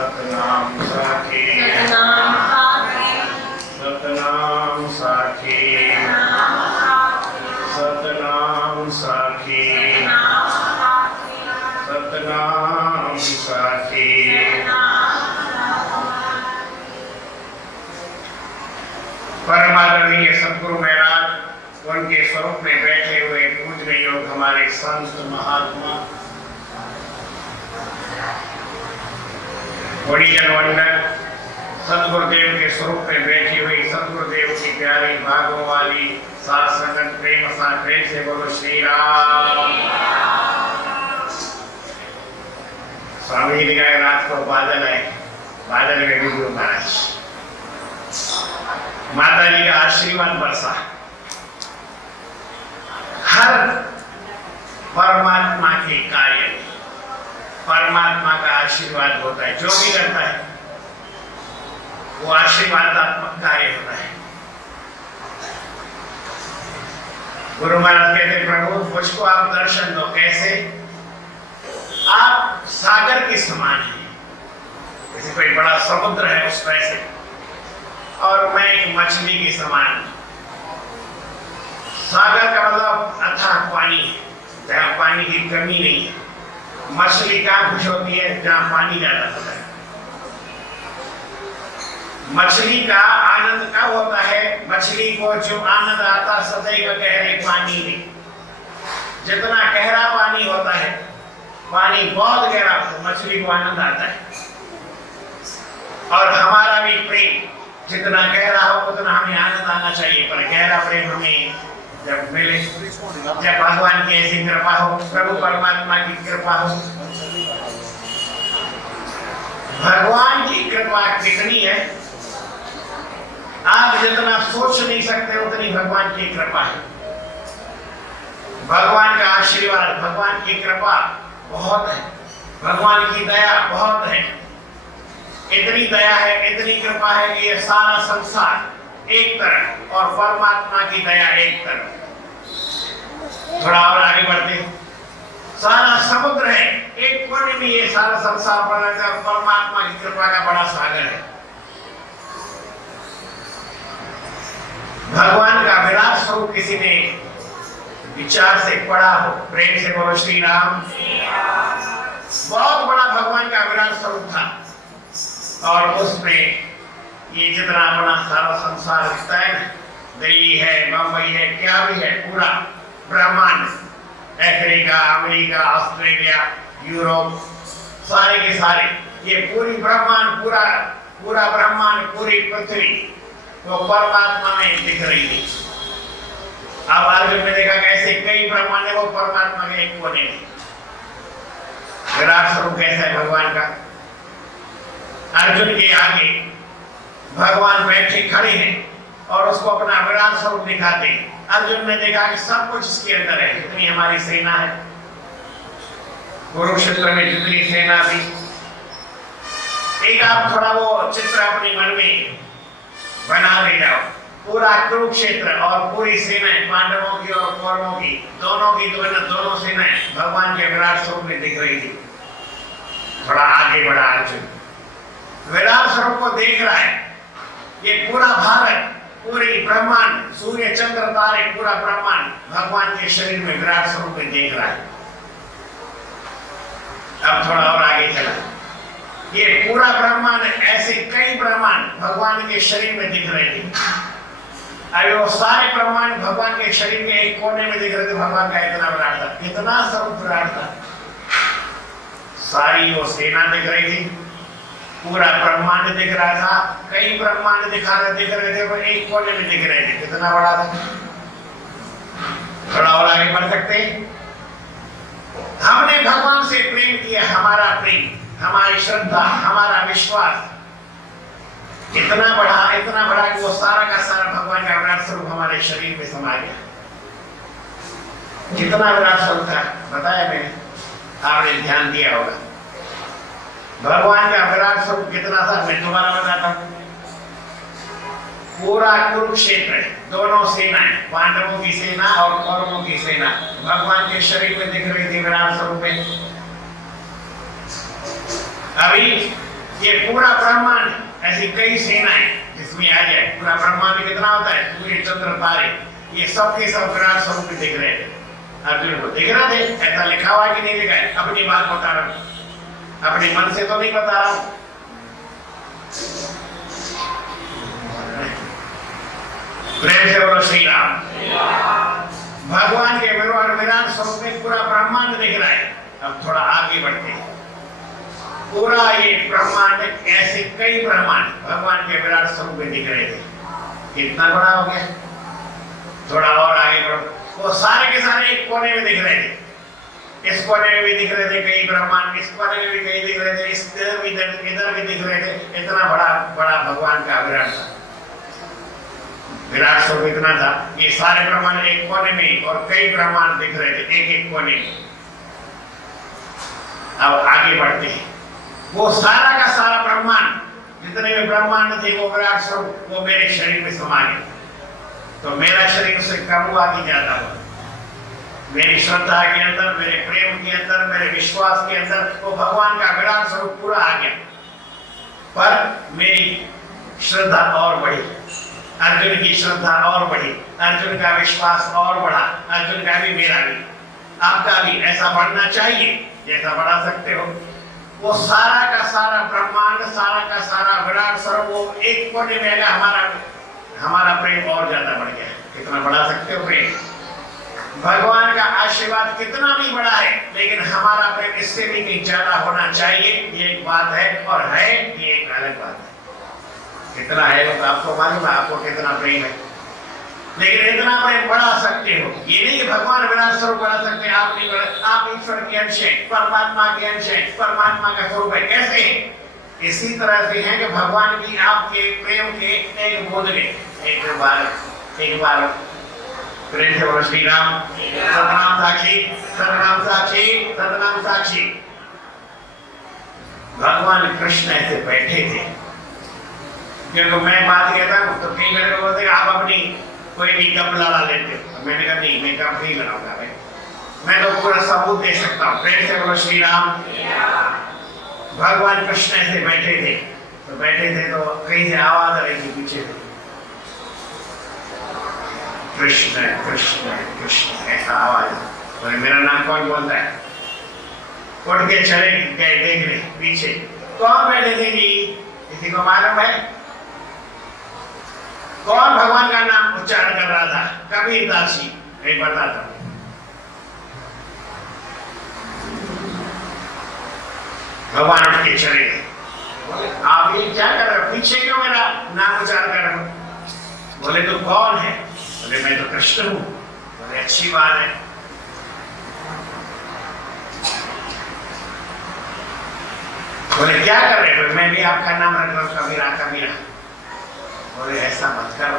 सतनाम साखी सतनाम साखी सतनाम साखी सतनाम साखी। परमादरणीय सद्गुरु महाराज उनके स्वरूप में बैठे हुए पूजनीय योग हमारे संत महात्मा बड़ी जनवंदन सदगुरुदेव के स्वरूप में बैठी हुई सदगुरुदेव की प्यारी भागों वाली सात संगत प्रेम से बोलो श्री राम। स्वामी जी का रात को बादल है, बादल में भी गुरु महाराज माता जी का आशीर्वाद बरसा। हर परमात्मा के कार्य परमात्मा का आशीर्वाद होता है, जो भी करता है वो आशीर्वादात्मक कार्य होता है। गुरु महाराज कहते प्रभु मुझको आप दर्शन दो। कैसे? आप सागर के समान हैं, जैसे कोई बड़ा समुद्र है उस तरह से, और मैं एक मछली के समान। सागर का मतलब अथाह पानी है, जहाँ पानी की कमी नहीं है। मछली कहाँ खुश होती है? जहाँ पानी ज्यादा होता है। मछली का आनंद कब होता है? मछली को जो आनंद आता सदैव गहरे पानी में। जितना गहरा पानी होता है, पानी बहुत गहरा तो मछली को आनंद आता है। और हमारा भी प्रेम जितना गहरा हो उतना हमें आनंद आना चाहिए। पर गहरा प्रेम हमें जब मिले, जब भगवान की ऐसी कृपा हो, प्रभु परमात्मा की कृपा हो। भगवान की कृपा कितनी है आप जितना सोच नहीं सकते उतनी भगवान की कृपा है। भगवान का आशीर्वाद, भगवान की कृपा बहुत है, भगवान की दया बहुत है। इतनी दया है, इतनी कृपा है कि ये सारा संसार एक तरफ और परमात्मा की दया एक तरफ। थोड़ा और आगे बढ़ते, सारा समुद्र है, एक कोने में ये सारा संसार पड़ा है, परमात्मा की कृपा का बड़ा सागर है। भगवान का विराट स्वरूप किसी ने विचार से पढ़ा हो, प्रेम से बोलो श्री राम। बहुत बड़ा भगवान का विराट स्वरूप था, और उसमें ये जितना बड़ा सारा संसार दिखता है, दिल्ली है, मुंबई है, क्या भी है, पूरा ब्रह्मांड, अफ्रीका, अमेरिका, ऑस्ट्रेलिया, यूरोप, सारे के सारे, ये पूरी ब्रह्मांड, पूरा ब्रह्मांड, पूरी पृथ्वी वो परमात्मा में दिख रही थी। अब अर्जुन ने देखा कैसे कई ब्रह्मांड है, वो परमात्मा के एक कोने में। विराट स्वरूप कैसा है भगवान का? अर्जुन के आगे भगवान बैठे खड़े हैं और उसको अपना विराट स्वरूप दिखाते हैं। अर्जुन ने देखा कि सब कुछ इसके अंदर है, जितनी हमारी सेना है, कुरुक्षेत्र में जितनी सेना थी। एक आप थोड़ा वो चित्र अपने मन में बना ले जाओ, पूरा कुरुक्षेत्र और पूरी सेनाएं, पांडवों की और कौरवों की, दोनों सेनाएं भगवान के विराट स्वरूप में दिख रही थी। थोड़ा आगे बढ़ा अर्जुन, विराट स्वरूप को देख रहा है। ये पूरा भारत, पूरी ब्रह्मांड, सूर्य चंद्र तारे, पूरा ब्रह्मांड भगवान के शरीर में विराट स्वरूप में देख रहा है। अब थोड़ा और आगे चला, ये पूरा ब्रह्मांड, ऐसे कई ब्रह्मांड भगवान के शरीर में दिख रहे थे। अभी वो सारे ब्रह्मांड भगवान के शरीर में एक कोने में दिख रहे थे। भगवान का इतना विराट था, इतना स्वरूप विराट था। सारी वो सेना दिख रही थी, पूरा ब्रह्मांड दिख रहा था, कई ब्रह्मांड दिख रहे थे, वो एक कोने में दिख रहे थे। कितना बड़ा था। थोड़ा और आगे बढ़ सकते हैं। हमने भगवान से प्रेम किया, हमारा प्रेम, हमारी श्रद्धा, हमारा विश्वास इतना बढ़ा कि वो सारा का सारा भगवान का विराट स्वरूप हमारे शरीर में समा गया। कितना विराट स्वरूप था बताया मैंने, आपने ध्यान दिया होगा। भगवान का विराट स्वरूप कितना था मैं दोबारा बताता हूँ। पूरा कुरुक्षेत्र, दोनों सेनाएं, पांडवों की सेना और कौरवों की सेना भगवान के शरीर में दिख रही थी विराट स्वरूप में। अभी ये पूरा ब्रह्मांड ऐसी कई सेनाएं जिसमें आ जाए, पूरा ब्रह्मांड कितना होता है, सूर्य चंद्र तारे, ये सब के सब विराट स्वरूप दिख रहे थे अर्जुन को, दिख रहे थे। ऐसा लिखा हुआ है कि नहीं लिखा है? अपनी बात बता रहा हूं, अपने मन से तो नहीं बता रहा हूं। प्रेम से बोलो श्री राम। भगवान के विराट स्वरूप में पूरा ब्रह्मांड दिख रहा है। अब थोड़ा आगे बढ़ते हैं। पूरा ये ब्रह्मांड, ऐसे कई ब्रह्मांड भगवान के विराट स्वरूप में दिख रहे थे। कितना बड़ा हो गया, थोड़ा और आगे बढ़ो। वो सारे के सारे एक कोने में दिख रहे थे, इस कोने में भी दिख रहे थे कई ब्रह्मांड, इस कोने में भी कई दिख रहे थे, इधर भी दिख रहे थे। इतना बड़ा बड़ा भगवान का विराट था, विराट स्वरूप इतना था। ये सारे ब्रह्मांड एक कोने में और कई ब्रह्मांड दिख रहे थे एक एक कोने में। अब आगे बढ़ते हैं। वो सारा का सारा ब्रह्मांड, जितने भी ब्रह्मांड थे, वो विराट स्वरूप वो मेरे शरीर में समा गए। तो मेरा शरीर उससे कम हुआ कि ज्यादा हुआ? मेरी श्रद्धा के अंदर, मेरे प्रेम के अंदर, मेरे विश्वास के अंदर वो भगवान का विराट स्वरूप पूरा आ गया। पर मेरी श्रद्धा और बढ़ी, अर्जुन की श्रद्धा और बढ़ी, अर्जुन का विश्वास और बढ़ा, अर्जुन का भी मेरा भी आपका भी ऐसा बढ़ना चाहिए जैसा बढ़ा सकते हो। वो सारा का सारा ब्रह्मांड, सारा का सारा विराट स्वरूप वो एक कोने में आया। हमारा प्रेम और ज्यादा बढ़ गया। कितना बढ़ा सकते हो प्रेम? भगवान का आशीर्वाद कितना भी बड़ा है, लेकिन हमारा प्रेम इससे भी कहीं ज्यादा होना चाहिए। ये एक बात है, और है ये एक अलग बात है। कितना है वो आपको मालूम है, आपको कितना प्रेम है, लेकिन इतना प्रेम बढ़ा सकते हो। ये नहीं कि भगवान विराट स्वरूप बढ़ा सकते हैं, आप नहीं बढ़ा। आप ईश्वर के अंश हैं, परमात्मा के अंश हैं, परमात्मा का स्वरूप है। कैसे? इसी तरह से है कि भगवान की आपके प्रेम के एक बूंद में एक बार प्रेम से बोलो श्री राम। सतनाम साक्षी, सतनाम साक्षी, सतनाम साक्षी। भगवान कृष्ण ऐसे बैठे थे। क्योंकि मैं बात कहता हूँ तो कई लोग बोलते हैं आप अपनी कोई भी कप लड़ा लेते हो। मैंने कहा नहीं, मैं कप नहीं लड़ाऊंगा भाई, मैं तो पूरा सबूत दे सकता हूँ। प्रेम से बोलो श्री राम। भगवान कृष्ण ऐसे बैठे थे, तो कहीं से आवाज आ रही थी पीछे से, कृष्ण कृष्ण कृष्ण, ऐसा आवाज। बोले मेरा नाम कौन बोलता है? उठ के चले गए देखने पीछे, कौन बैठे थे जी? किसी को मालूम है कौन भगवान का नाम उच्चारण कर रहा था? कबीर दास जी। मैं बताता हूं। भगवान उठ के चले गए। आप ये क्या कर रहे हो? पीछे क्यों मेरा नाम उच्चारण कर रहे हो? बोले तो कौन है? बोले मैं तो कृष्ण हूं। बोले अच्छी बात है। बोले क्या कर रहे हो? मैं भी आपका नाम रख रहा हूं, कबीरा कबीरा। बोले ऐसा मत करो।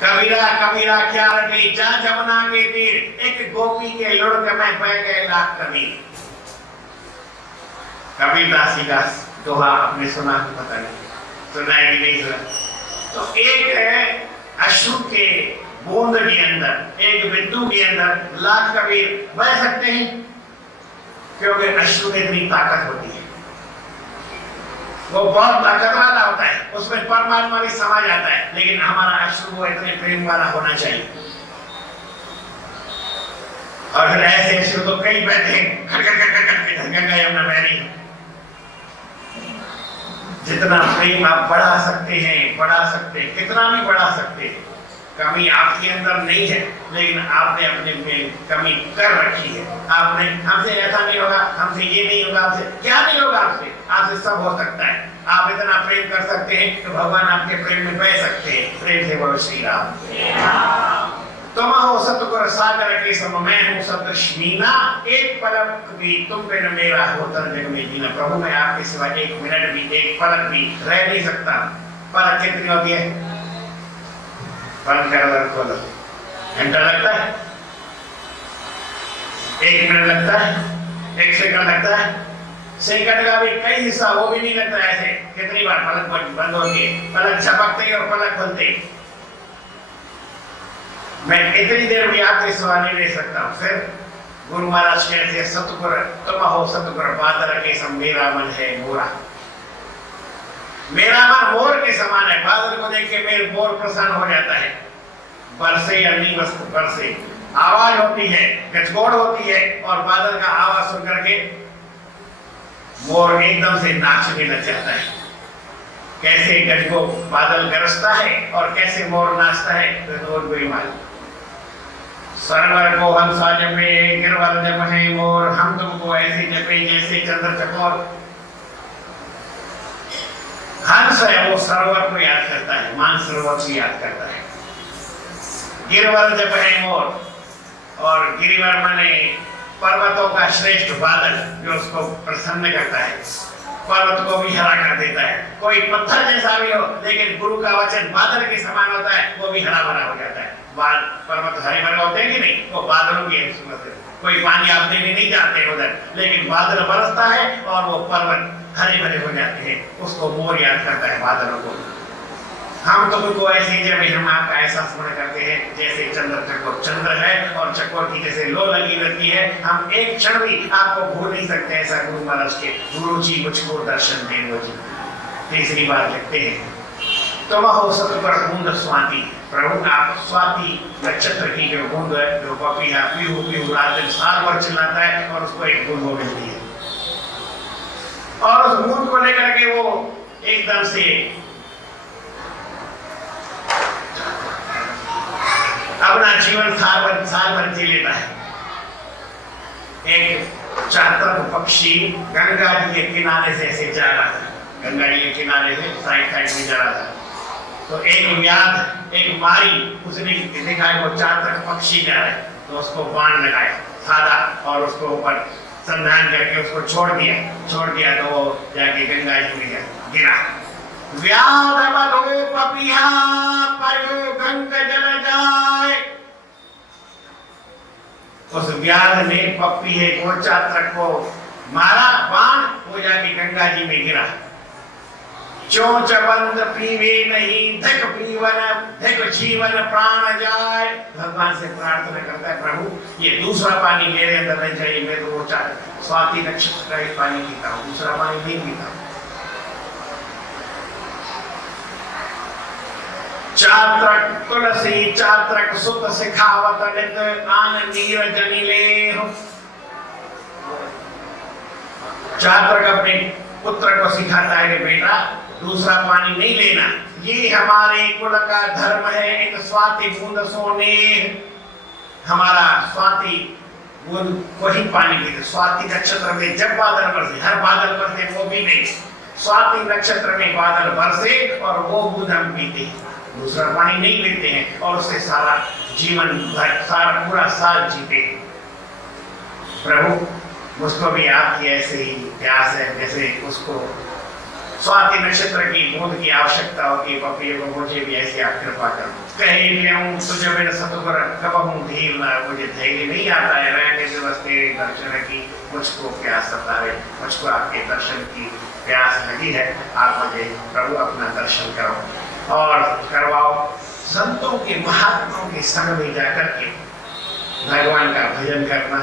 कबीरा कबीरा क्या रखे जा जमुना के तीर, एक गोपी के लुढ़क में बह गए लाख कबीर। कबीर दास जी का दोहा आपने सुना? पता नहीं सुना है कि नहीं सुना? तो एक अश्रु के बूंद के अंदर, एक बिंदु के अंदर लाख कबीर बह सकते हैं, क्योंकि अश्रु में इतनी ताकत होती है। वो बहुत ताकत वाला होता है, उसमें परमात्मा भी समा जाता है। लेकिन हमारा अश्रु वो इतने प्रेम वाला होना चाहिए। और फिर ऐसे अश्रु तो कई बहते हैं, गंगा यमुना बह रही है। जितना प्रेम आप बढ़ा सकते हैं, कितना भी बढ़ा सकते हैं। कमी आपके अंदर नहीं है, लेकिन आपने अपने में कमी कर रखी है। आपने हमसे ऐसा नहीं होगा, हमसे ये नहीं होगा, हमसे क्या नहीं होगा, आपसे सब हो सकता है। आप इतना प्रेम कर सकते हैं तो भगवान आपके प्रेम में बह सकते हैं। प्रेम से बोलो श्री राम। तुम हो सतगुर सागर के सम, मैं हूँ सदृश मीना, एक पलक भी तुम पे न मेरा होता जग में जीना। प्रभु मैं आपके सिवा एक मिनट भी, एक पलक भी रह नहीं सकता। पलक कितनी होती है? बंद कर खोलो, घंटा लगता है, 1 मिनट लगता है, 1 सेकंड लगता है, सेकंड का भी कई हिस्सा वो भी नहीं लगता। ऐसे कितनी बार पलक बंद होती है, पलक झपकते और पलक खुलते। मैं इतनी देर भी आपके सिवा नहीं रह सकता। फिर गुरु महाराज कहते हैं सतगुर तुम हो सतगुर बादल के सम, मेरा मन है मोरा। मेरा मन मोर के समान है। बादल को देख के मेरे मोर प्रसन्न हो जाता है। बरसे या नहीं बरसे, आवाज होती है, गजगोड़ होती है, और बादल का आवाज सुन करके मोर एकदम से नाचने लग जाता है। कैसे गजगो बादल गरजता है और कैसे मोर नाचता है तो कोई मालूम। सरवर को हंसा जपे, गिरवर जपे मोर, हम तुमको ऐसे जपे जैसे चंद्र चकोर। हंस है वो सरोवर को याद करता है, मान सरोवर को याद करता है। गिरवर जपे मोर, और गिरिवर माने पर्वतों का श्रेष्ठ बादल जो उसको प्रसन्न करता है, पर्वत को भी हरा कर देता है। कोई पत्थर जैसा भी हो, लेकिन गुरु का वचन बादल के समान होता है, वो भी हरा भरा हो जाता है। पर्वत हरे भरे होते हैं कि नहीं, वो बादलों की सूरत है। कोई पानी आप देने नहीं जाते उधर, लेकिन बादल बरसता है और वो पर्वत हरे भरे हो जाते हैं। उसको मोर याद करता है बादलों को। हम तुमको ऐसे जब हम आपका ऐसा स्मरण करते हैं जैसे चंद्र चकोर, चंद्र है और चकोर की जैसे लो लगी रहती है। हम एक क्षण भी आपको भूल नहीं सकते। ऐसा गुरु महाराज के, गुरु जी मुझको दर्शन दे दो जी। तीसरी बार लिखते हैं, तुम हो सतुपर बूंद स्वाति, प्रभु आप स्वाति नक्षत्र की जो बूंद है, जो पपीहा पीहू पीहू रात दिन साल भर चिल्लाता है और उसको एक बूंद हो मिलती है, और उस बूंद को लेकर के वो एकदम से अपना जीवन साल भर जी लेता है। एक चातक पक्षी गंगा जी के किनारे से ऐसे जा रहा था, गंगा जी के किनारे से साइड में जा रहा था। तो एक व्याध, एक मारी, उसने देखा है वो चातक पक्षी जा रहा है, तो उसको बाण लगाया साधा और उसको ऊपर संधान करके उसको छोड़ दिया तो वो जाके गंगा जी में गिरा। व्याध बलो पपीहा पयो गंग जल जाए। उस व्याध ने पपीहे को, चातक को मारा बाण, वो जाके गंगा जी में गिरा। चोंच बंद पीवे नहीं, धिक पीवन धिक जीवन प्राण जाए। भगवान से प्रार्थना करता है, प्रभु ये दूसरा पानी मेरे अंदर नहीं चाहिए, मैं तो वो स्वाति नक्षत्र का पानी पीता हूँ, दूसरा पानी नहीं पीता। चात्रक तुलसी चात्रक सुत सिखावत नित, आन नीर जनिले। चात्रक अपने पुत्र को सिखाता है कि बेटा दूसरा पानी नहीं लेना, ये हमारे कुल का धर्म है। एक स्वाति बूंद सोने, हमारा स्वाति बूंद वही पानी पीते। स्वाति नक्षत्र में जब बादल बरसे, हर बादल बरसे वो भी नहीं, स्वाति नक्षत्र में बादल बरसे और वो बूंद हम पीते, दूसरा पानी नहीं लेते हैं, और उससे सारा जीवन भर, सारा पूरा साल जीते। प्रभु मुझको भी आपकी ऐसे ही प्यास है जैसे उसको स्वाति नक्षत्र की बूंद की आवश्यकता होती है। पपिए को मुझे भी ऐसी आप कृपा करो। कहे लियाऊं तुझे बिन सतुपर कबहूं धीर ना, मुझे धैर्य नहीं आता है रहने दिवस तेरे दर्शन की, मुझको प्यास सतावे, मुझको आपके दर्शन की प्यास लगी है। आप मुझे प्रभु अपना दर्शन करो और करवाओ। संतों के महात्माओं के संग में जाकर के भगवान का भजन करना,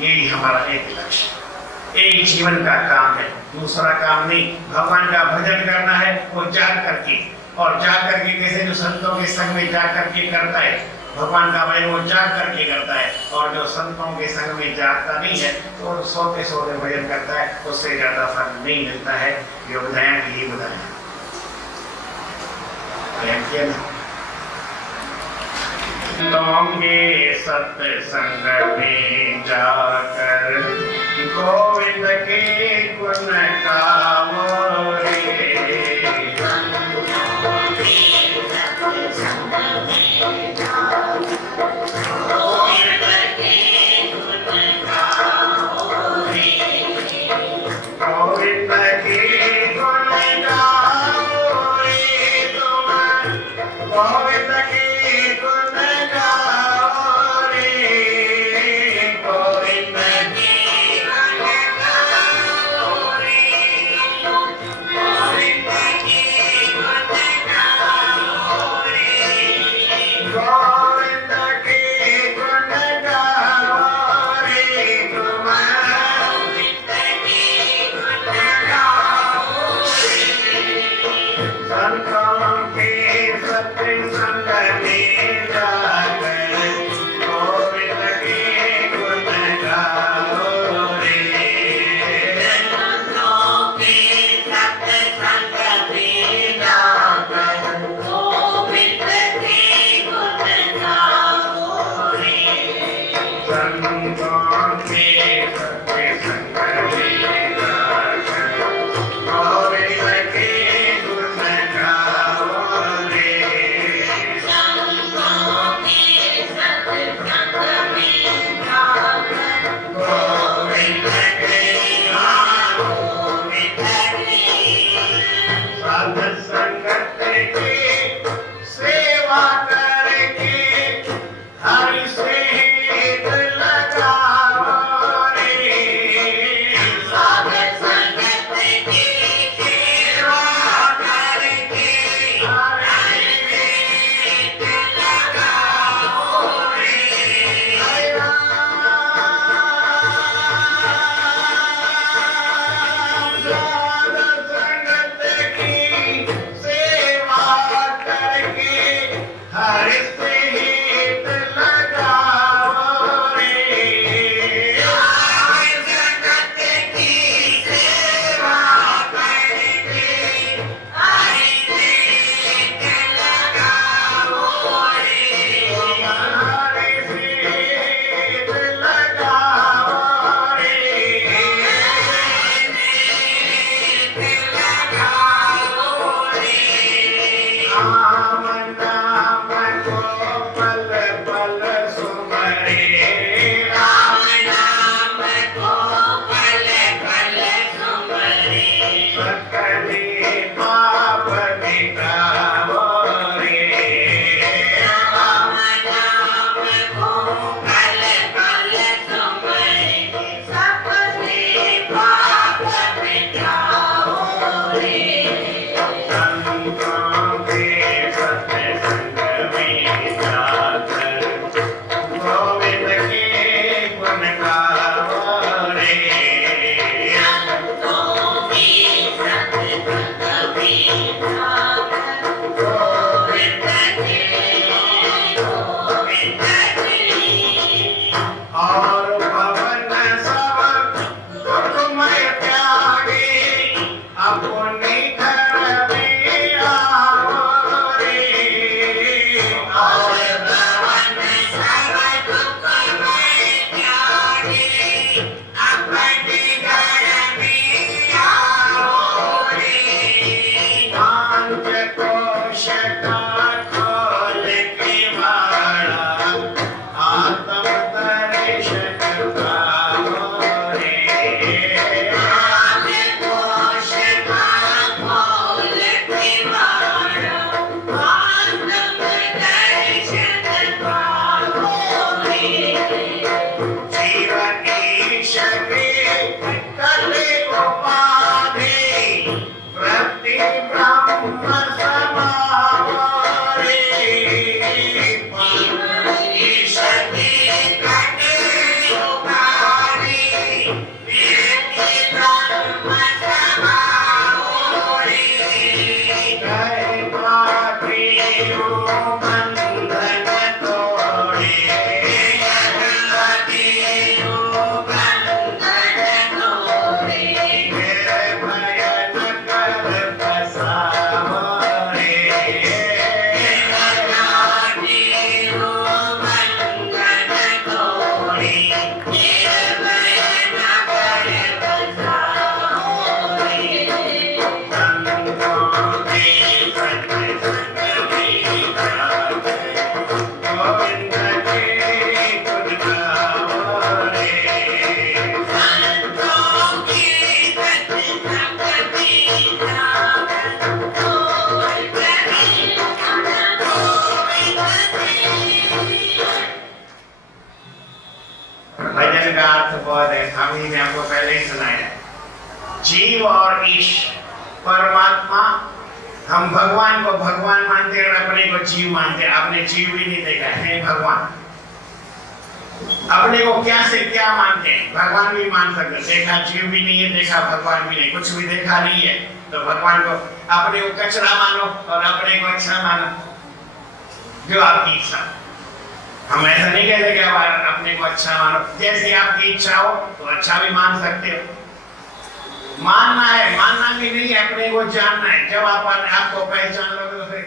यही हमारा एक लक्ष्य, एक जीवन का काम है, दूसरा काम नहीं। भगवान का भजन करना है वो जाग करके, और जाग करके कैसे, जो संतों के संग में जाग करके करता है भगवान का भजन, वो जाग करके करता है। और जो संतों के संग में जागता नहीं है तो सोते सोते भजन करता है, उससे ज्यादा फल नहीं मिलता है। ये बुधाया की ही बुधाया तोंगे सत्संग में जाकर गोविंद के गुण गावो रे। संगम में सबके संग लेगा गोविंद के गुण गाओ रे संगम में सबके संग लेगा गोविंद के गोविंद की साध संगत की सेवा करके हरि से हित लगाओ रे साध संगत की सेवा करके हरि से हित लगाओ रे साध संगत की सेवा करके हरि से हित लगाओ रे साध संगत की सेवा करके हरि से हित लगाओ रे हरि से हित लगाओ रे राम नाम को पल पल सुमरे राम नाम को पल पल सुमरे सकले पाप मिटाओ रे राम नाम को पल पल सुमरे सकले पाप मिटाओ रे संगम के सत्संग में जाकर गोविंद के गुण गाओ रे संगम के सत्संग में जाकर गोविंद की और भवन सब दुखमय त्यागे अपने घर में आओ रे और भवन सब दुखमय त्यागे अपने घर में आओ रे पांच कोश का खोल के बाड़ा आत्म दर्शन पाओ रे पांच कोश का खोल के बाड़ा आत्म दर्शन पाओ रे जीवन ईश के कले उपाधि प्रति ब्रह्म समाओ रे ईश के कले उपाधि प्रति ब्रह्म समाओ रे जय पापियो बंधन तोड़े पापियो बंधन तोड़े जय भयन कर बसाओ रे पापियो बंधन तोड़े जय भयन कर बसाओ रे संगम के सत्संग में जाकर गोविंद के गुण गाओ रे संगम के सत्संग में जाकर गोविंद के भजन का अर्थ बहुत है स्वामी ने आपको पहले ही सुनाया जीव और ईश परमात्मा हम भगवान को भगवान मानते हैं और अपने को जीव मानते हैं आपने जीव भी नहीं देखा है भगवान अपने को क्या से क्या मानते हैं भगवान भी मान सकते देखा जीव भी नहीं है देखा भगवान भी नहीं कुछ भी देखा नहीं है तो भगवान को अपने को कचरा मानो और अपने को अच्छा मानो जो आपकी इच्छा हम ऐसा नहीं कहते कि आप अपने को अच्छा मानो जैसी आपकी इच्छा हो तो अच्छा भी मान सकते हो मानना है मानना भी नहीं है अपने को जानना है जब आप आपको पहचान लोगे तो फिर